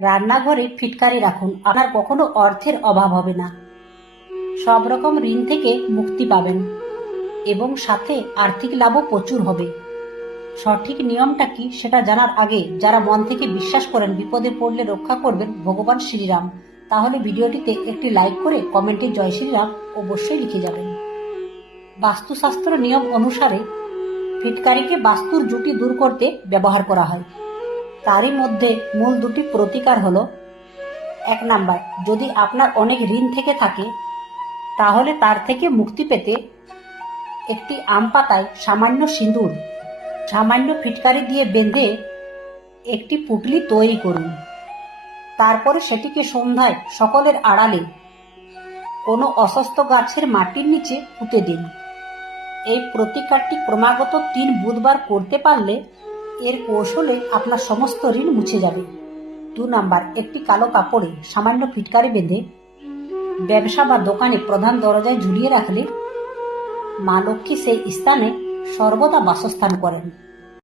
রান্নাঘরে ফিটকারি রাখুন, আপনার কখনো অর্থের অভাব হবে না। সব রকম ঋণ থেকে মুক্তি পাবেন এবং সাথে আর্থিক লাভও প্রচুর হবে। সঠিক নিয়মটা কি সেটা জানার আগে যারা মন থেকে বিশ্বাস করেন বিপদে পড়লে রক্ষা করবেন ভগবান শ্রীরাম, তাহলে ভিডিওটিতে একটি লাইক করে কমেন্টে জয় শ্রীরাম অবশ্যই লিখে যাবেন। বাস্তুশাস্ত্র নিয়ম অনুসারে ফিটকারিকে বাস্তুর জুটি দূর করতে ব্যবহার করা হয়। তারই মধ্যে মূল দুটি প্রতিকার হলো, 1 নাম্বার, যদি আপনার অনেক ঋণ থেকে থাকে তাহলে তার থেকে মুক্তি পেতে একটি আম পাতায় সামান্য সিঁদুর, সামান্য ফিটকারি দিয়ে বেঁধে একটি পুঁটলি তৈরি করুন। তারপরে সেটিকে সন্ধ্যায় সকলের আড়ালে কোনো অসুস্থ গাছের মাটির নিচে পুঁতে দিন। এই প্রতিকারটি ক্রমাগত 3 বুধবার করতে পারলে এর কৌশলে আপনার সমস্ত ঋণ মুছে যাবে। 2 নাম্বার, একটি কালো কাপড়ে সামান্য ফিটকারি বেঁধে ব্যবসা বা দোকানে প্রধান দরজায় ঝুলিয়ে রাখলে মা লক্ষ্মী সেই স্থানে সর্বদা বাসস্থান করেন।